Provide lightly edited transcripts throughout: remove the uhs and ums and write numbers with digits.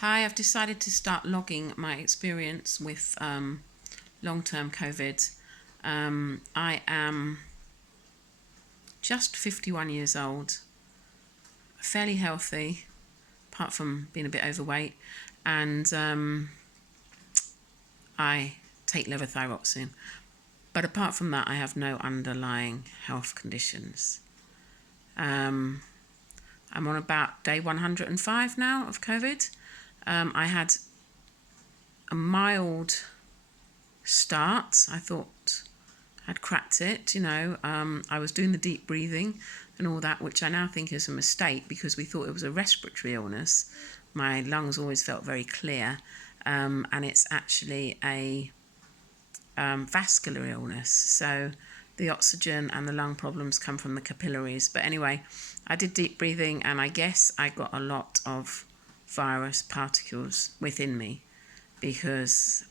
Hi, I've decided to start logging my experience with long-term COVID. I am just 51 years old, fairly healthy, apart from being a bit overweight, and I take levothyroxine. But apart from that, I have no underlying health conditions. I'm on about day 105 now of COVID. I had a mild start. I thought I'd cracked it, I was doing the deep breathing and all that, which I now think is a mistake because we thought it was a respiratory illness. My lungs always felt very clear, and it's actually a vascular illness. So the oxygen and the lung problems come from the capillaries. But anyway, I did deep breathing and I guess I got a lot of virus particles within me because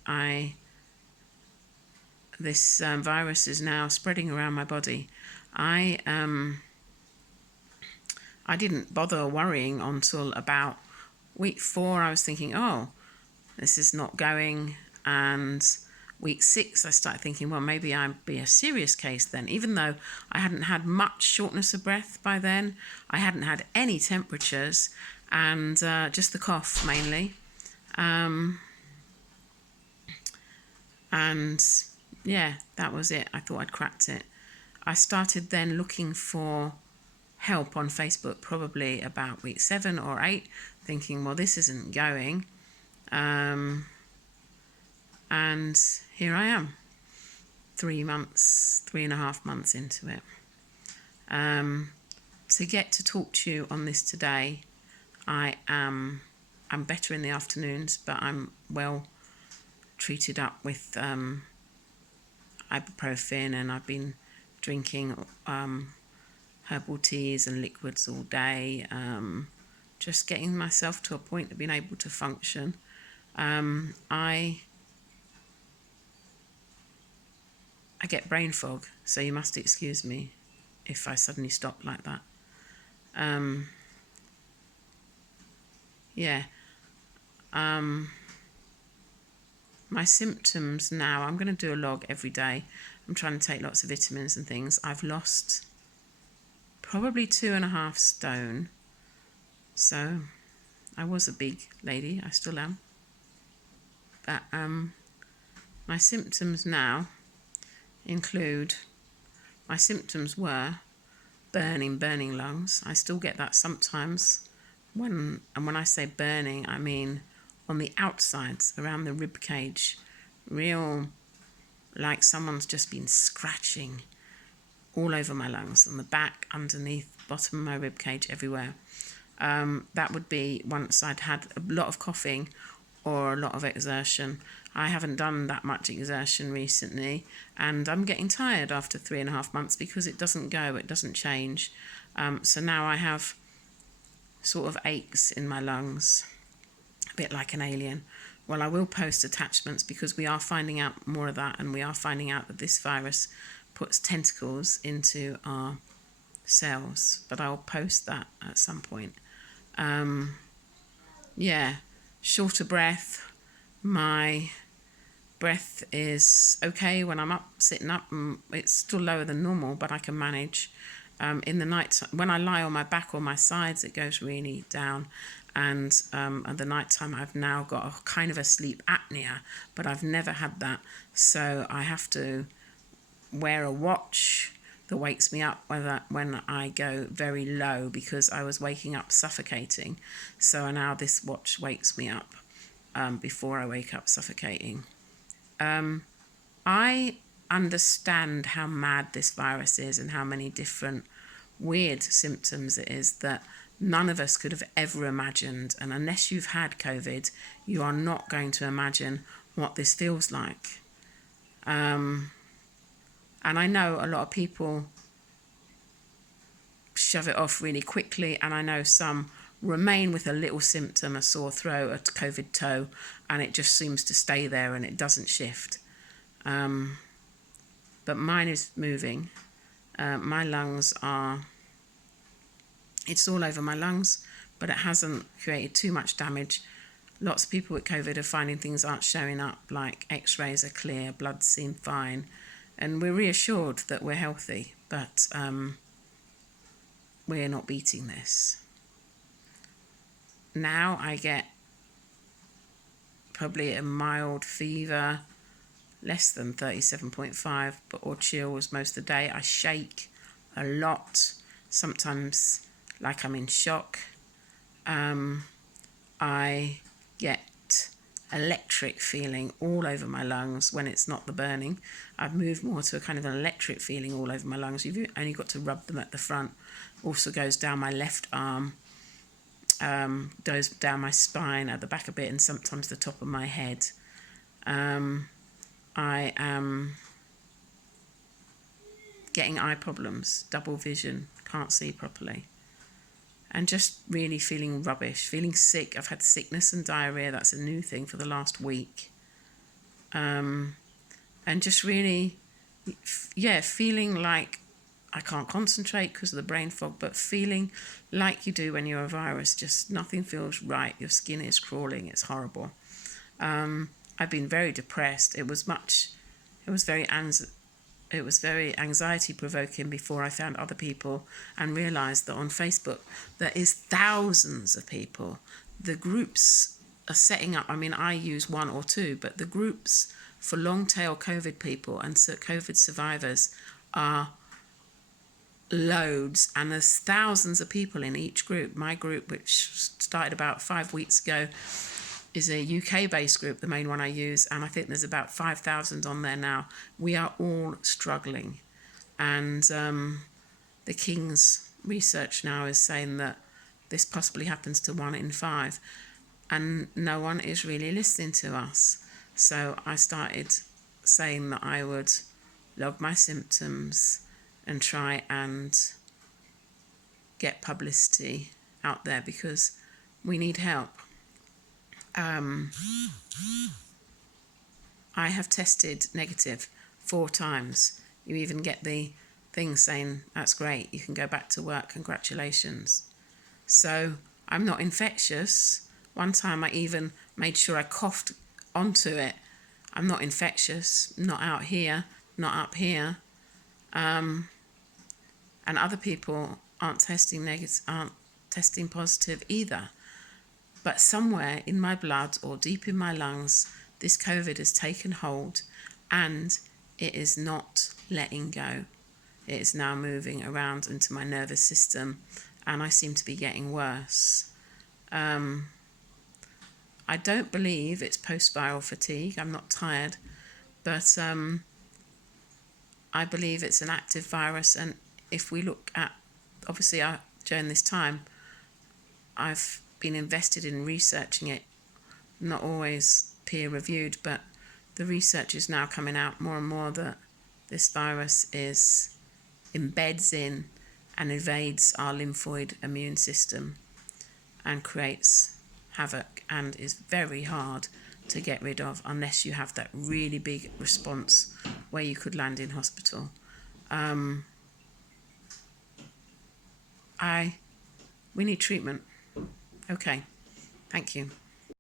this virus is now spreading around my body. I didn't bother worrying until about week 4. I was thinking, oh, this is not going. And week 6, I started thinking, well, maybe I'd be a serious case then. Even though I hadn't had much shortness of breath by then, I hadn't had any temperatures, and just the cough mainly. And yeah, that was it. I thought I'd cracked it. I started then looking for help on Facebook probably about week 7 or 8, thinking, well, this isn't going. And here I am, 3.5 months into it. To get to talk to you on this today, I'm better in the afternoons, but I'm well treated up with ibuprofen, and I've been drinking herbal teas and liquids all day, just getting myself to a point of being able to function. I get brain fog, so you must excuse me if I suddenly stop like that. My symptoms now, I'm going to do a log every day. I'm trying to take lots of vitamins and things. I've lost probably 2.5 stone. So I was a big lady, I still am. But my symptoms now include, my symptoms were burning lungs. I still get that sometimes. When I say burning, I mean on the outsides, around the rib cage, real like someone's just been scratching all over my lungs, on the back, underneath, bottom of my rib cage, everywhere. That would be once I'd had a lot of coughing or a lot of exertion. I haven't done that much exertion recently, and I'm getting tired after 3.5 months because it doesn't go, it doesn't change. So now I have sort of aches in my lungs, a bit like an alien. Well, I will post attachments because we are finding out more of that, and we are finding out that this virus puts tentacles into our cells, but I'll post that at some point. Shorter breath. My breath is okay when I'm up, sitting up. It's still lower than normal, but I can manage. In the night, when I lie on my back or my sides, it goes really down. And at the night time, I've now got a kind of a sleep apnea, but I've never had that. So I have to wear a watch that wakes me up when I go very low, because I was waking up suffocating. So now this watch wakes me up before I wake up suffocating. I understand how mad this virus is and how many different weird symptoms it is that none of us could have ever imagined. And unless you've had COVID, you are not going to imagine what this feels like. And I know a lot of people shove it off really quickly, and I know some remain with a little symptom, a sore throat, a COVID toe, and it just seems to stay there and it doesn't shift. But mine is moving. My lungs are, it's all over my lungs, but it hasn't created too much damage. lots of people with COVID are finding things aren't showing up, like x-rays are clear, blood seemed fine, and we're reassured that we're healthy, but we're not beating this. Now I get probably a mild fever, less than 37.5, but or chills most of the day. I shake a lot, sometimes like I'm in shock. I get electric feeling all over my lungs when it's not the burning. I've moved more to a kind of an electric feeling all over my lungs. You've only got to rub them at the front. Also goes down my left arm, goes down my spine at the back a bit, and sometimes the top of my head. I am getting eye problems, double vision, can't see properly, and just really feeling rubbish, feeling sick. I've had sickness and diarrhea. That's a new thing for the last week. And just really, feeling like I can't concentrate because of the brain fog, but feeling like you do when you're a virus, just nothing feels right. Your skin is crawling. It's horrible. I've been very depressed. It was very anxiety provoking before I found other people and realised that on Facebook there is thousands of people. The groups are setting up, I mean, I use one or two, but the groups for long tail COVID people and COVID survivors are loads, and there's thousands of people in each group. My group, which started about 5 weeks ago, is a UK-based group, the main one I use, and I think there's about 5,000 on there now. We are all struggling, and the King's research now is saying that this possibly happens to 1 in 5, and no one is really listening to us. So I started saying that I would log my symptoms and try and get publicity out there because we need help. I have tested negative 4 times. You even get the thing saying, that's great, you can go back to work, congratulations. So I'm not infectious. One time I even made sure I coughed onto it. I'm not infectious, not out here, not up here. And other people aren't testing negative, aren't testing positive either. But somewhere in my blood or deep in my lungs, this COVID has taken hold and it is not letting go. It is now moving around into my nervous system and I seem to be getting worse. I don't believe it's post-viral fatigue. I'm not tired, but I believe it's an active virus. And if we look at, obviously during this time, I've been invested in researching it, not always peer-reviewed, but the research is now coming out more and more that this virus embeds in and evades our lymphoid immune system and creates havoc and is very hard to get rid of unless you have that really big response where you could land in hospital. We need treatment. Okay, thank you.